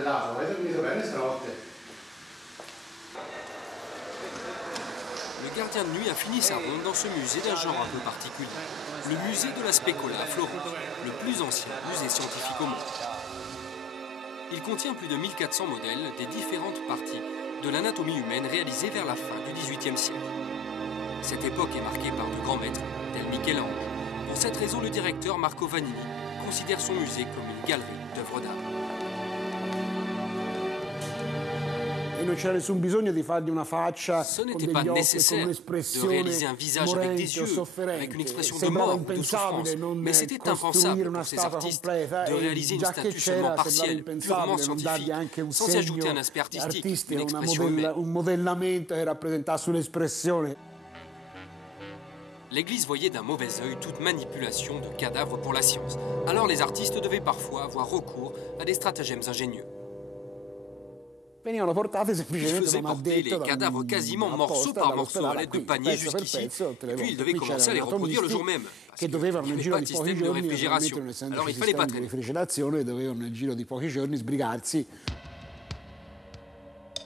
coltellato, avete finito bene stanotte? Le gardien de nuit a fini sa ronde dans ce musée d'un genre un peu particulier. Le musée de la Specola à Florence, le plus ancien musée scientifique au monde. Il contient plus de 1400 modèles des différentes parties de l'anatomie humaine réalisées vers la fin du XVIIIe siècle. Cette époque est marquée par de grands maîtres, tels Michel-Ange. Pour cette raison, le directeur Marco Vanini considère son musée comme une galerie d'œuvres d'art. Ce n'était pas nécessaire de réaliser un visage avec des yeux, avec une expression de mort ou de souffrance, mais c'était impensable pour ces artistes de réaliser une statue seulement partielle, purement scientifique, sans y ajouter un aspect artistique, une expression humaine. L'Église voyait d'un mauvais œil toute manipulation de cadavres pour la science. Alors les artistes devaient parfois avoir recours à des stratagèmes ingénieux. Ils faisaient porter les cadavres quasiment morceau par morceau à l'aide de paniers jusqu'ici, et puis ils devaient commencer à les reproduire le jour même, parce qu'il n'y avait pas de système de réfrigération, alors il ne fallait pas traîner.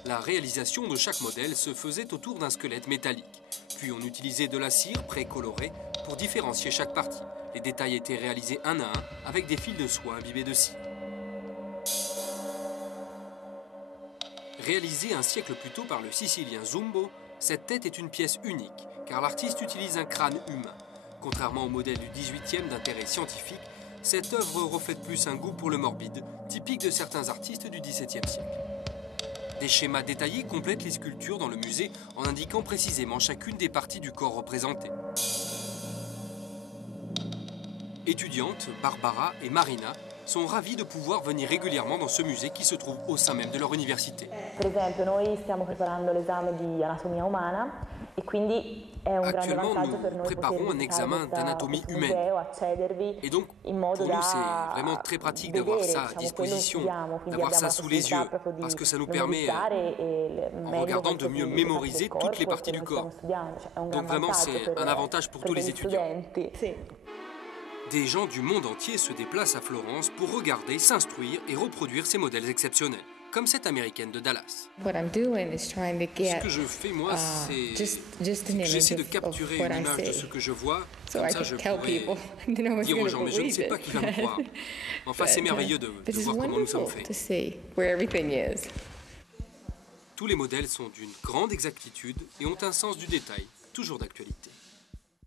La réalisation de chaque modèle se faisait autour d'un squelette métallique, puis on utilisait de la cire précolorée pour différencier chaque partie. Les détails étaient réalisés un à un avec des fils de soie imbibés de cire. Réalisée un siècle plus tôt par le Sicilien Zumbo, cette tête est une pièce unique, car l'artiste utilise un crâne humain. Contrairement au modèle du XVIIIe d'intérêt scientifique, cette œuvre reflète plus un goût pour le morbide, typique de certains artistes du XVIIe siècle. Des schémas détaillés complètent les sculptures dans le musée en indiquant précisément chacune des parties du corps représentées. Étudiantes, Barbara et Marina sont ravis de pouvoir venir régulièrement dans ce musée qui se trouve au sein même de leur université. Actuellement, nous préparons un examen d'anatomie humaine. Et donc, pour nous, c'est vraiment très pratique d'avoir ça à disposition, d'avoir ça sous les yeux, parce que ça nous permet, en regardant, de mieux mémoriser toutes les parties du corps. Donc vraiment, c'est un avantage pour tous les étudiants. Des gens du monde entier se déplacent à Florence pour regarder, s'instruire et reproduire ces modèles exceptionnels, comme cette américaine de Dallas. Ce que je fais, moi, c'est que j'essaie de capturer une image de ce que je vois, comme ça je pourrais dire aux gens, mais je ne sais pas qui va me croire. Enfin, c'est merveilleux de voir comment nous sommes faits. Tous les modèles sont d'une grande exactitude et ont un sens du détail, toujours d'actualité.